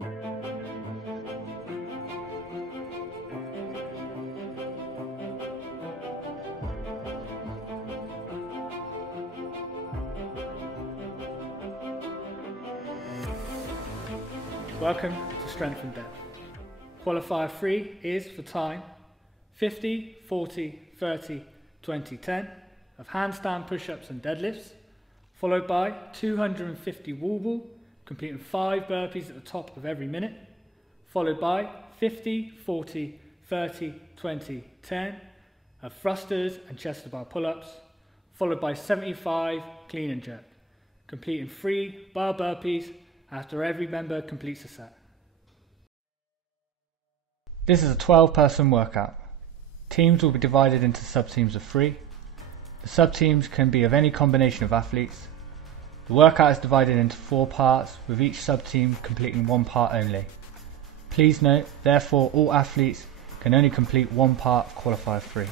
Welcome to Strength and Depth. Qualifier 3 is for time 50, 40, 30, 20, 10 of handstand push-ups and deadlifts, followed by 250 wall ball, completing 5 burpees at the top of every minute, followed by 50, 40, 30, 20, 10 of thrusters and chest to bar pull-ups, followed by 75 clean and jerk, completing 3 bar burpees after every member completes a set. This is a 12-person workout. Teams will be divided into sub-teams of 3. The sub-teams can be of any combination of athletes. The workout is divided into 4 parts, with each sub-team completing 1 part only. Please note, therefore, all athletes can only complete 1 part of Qualifier 3.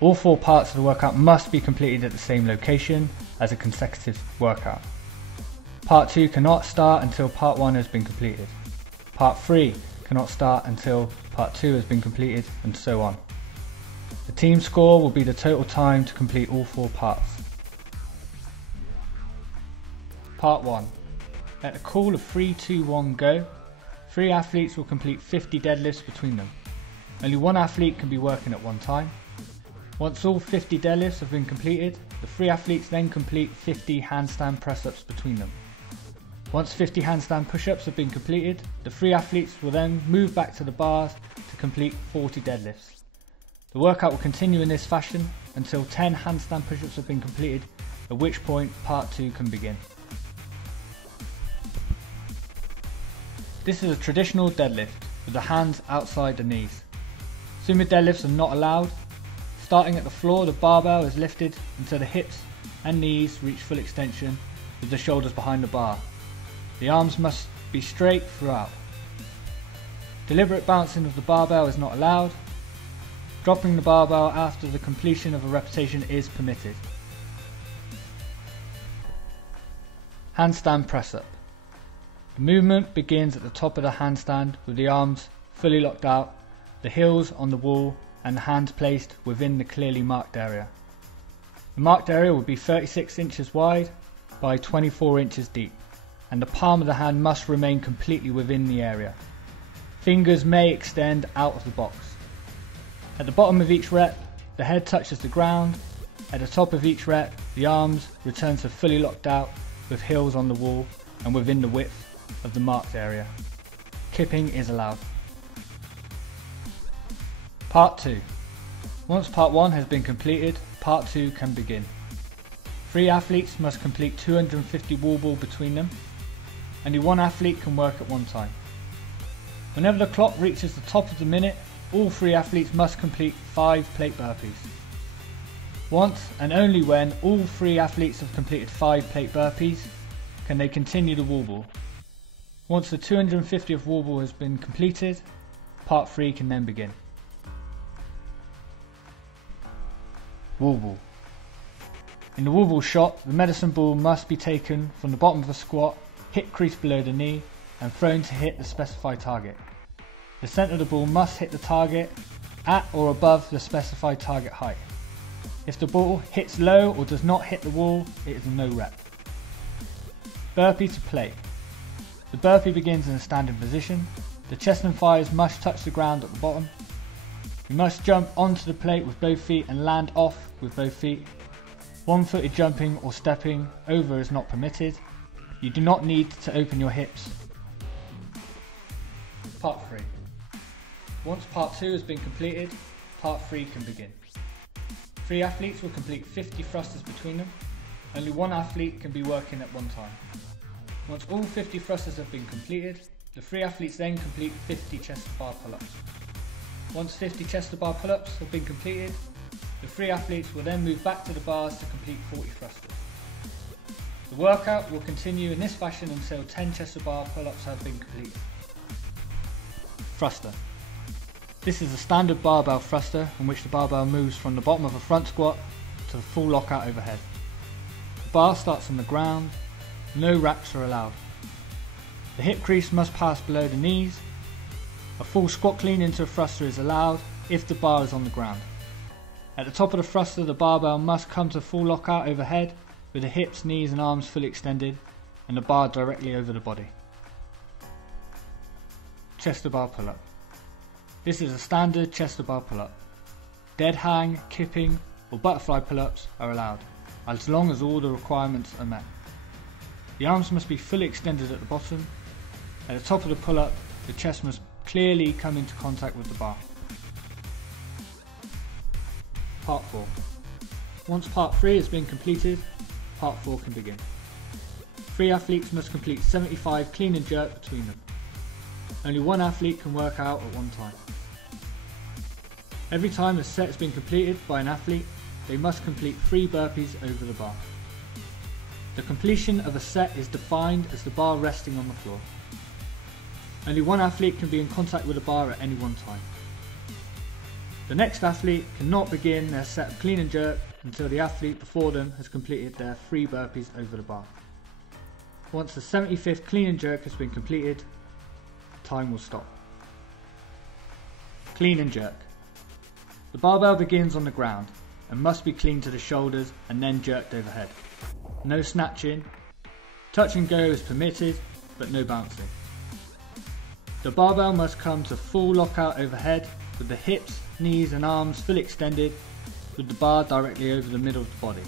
All 4 parts of the workout must be completed at the same location as a consecutive workout. Part 2 cannot start until Part 1 has been completed. Part 3 cannot start until Part 2 has been completed, and so on. The team score will be the total time to complete all 4 parts. Part 1. At the call of 3, 2, 1, go, 3 athletes will complete 50 deadlifts between them. Only 1 athlete can be working at one time. Once all 50 deadlifts have been completed, the 3 athletes then complete 50 handstand press-ups between them. Once 50 handstand push-ups have been completed, the 3 athletes will then move back to the bars to complete 40 deadlifts. The workout will continue in this fashion until 10 handstand push-ups have been completed, at which point Part 2 can begin. This is a traditional deadlift with the hands outside the knees. Sumo deadlifts are not allowed. Starting at the floor, the barbell is lifted until the hips and knees reach full extension with the shoulders behind the bar. The arms must be straight throughout. Deliberate bouncing of the barbell is not allowed. Dropping the barbell after the completion of a repetition is permitted. Handstand press up. The movement begins at the top of the handstand with the arms fully locked out, the heels on the wall and the hands placed within the clearly marked area. The marked area will be 36 inches wide by 24 inches deep, and the palm of the hand must remain completely within the area. Fingers may extend out of the box. At the bottom of each rep, the head touches the ground. At the top of each rep, the arms return to fully locked out with heels on the wall and within the width of the marked area. Kipping is allowed. Part 2. Once Part 1 has been completed, Part 2 can begin. 3 athletes must complete 250 wall ball between them. Only 1 athlete can work at one time. Whenever the clock reaches the top of the minute, all 3 athletes must complete 5 plate burpees. Once and only when all 3 athletes have completed 5 plate burpees can they continue the wall ball. Once the 250th wall ball has been completed, Part 3 can then begin. Wall ball. In the wall ball shot, the medicine ball must be taken from the bottom of the squat, hip crease below the knee, and thrown to hit the specified target. The centre of the ball must hit the target at or above the specified target height. If the ball hits low or does not hit the wall, it is a no rep. Burpee to plate. The burpee begins in a standing position. The chest and thighs must touch the ground at the bottom. You must jump onto the plate with both feet and land off with both feet. One-footed jumping or stepping over is not permitted. You do not need to open your hips. Part 3. Once Part 2 has been completed, Part 3 can begin. 3 athletes will complete 50 thrusters between them. Only 1 athlete can be working at one time. Once all 50 thrusters have been completed, the 3 athletes then complete 50 chest to bar pull-ups. Once 50 chest to bar pull-ups have been completed, the 3 athletes will then move back to the bars to complete 40 thrusters. The workout will continue in this fashion until 10 chest to bar pull-ups have been completed. Thruster. This is a standard barbell thruster in which the barbell moves from the bottom of a front squat to the full lockout overhead. The bar starts on the ground, no wraps are allowed. The hip crease must pass below the knees. A full squat clean into a thruster is allowed if the bar is on the ground. At the top of the thruster, the barbell must come to full lockout overhead with the hips, knees and arms fully extended and the bar directly over the body. Chest to bar pull-up. This is a standard chest to bar pull-up. Dead hang, kipping or butterfly pull-ups are allowed, as long as all the requirements are met. The arms must be fully extended at the bottom. At the top of the pull-up, the chest must clearly come into contact with the bar. Part 4. Once Part 3 has been completed, Part 4 can begin. 3 athletes must complete 75 clean and jerk between them. Only 1 athlete can work out at one time. Every time a set has been completed by an athlete, they must complete 3 burpees over the bar. The completion of a set is defined as the bar resting on the floor. Only 1 athlete can be in contact with the bar at any one time. The next athlete cannot begin their set of clean and jerk until the athlete before them has completed their 3 burpees over the bar. Once the 75th clean and jerk has been completed, time will stop. Clean and jerk. The barbell begins on the ground and must be clean to the shoulders and then jerked overhead. No snatching. Touch and go is permitted, but no bouncing. The barbell must come to full lockout overhead with the hips, knees and arms fully extended with the bar directly over the middle of the body.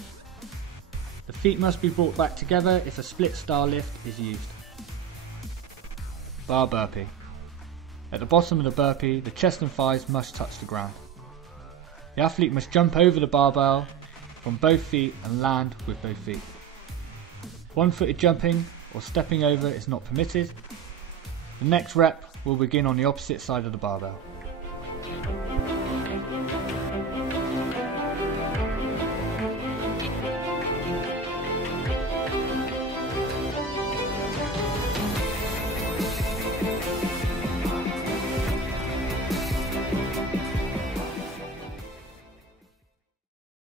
The feet must be brought back together if a split style lift is used. Bar burpee. At the bottom of the burpee, the chest and thighs must touch the ground. The athlete must jump over the barbell from both feet and land with both feet. One-footed jumping or stepping over is not permitted. The next rep will begin on the opposite side of the barbell.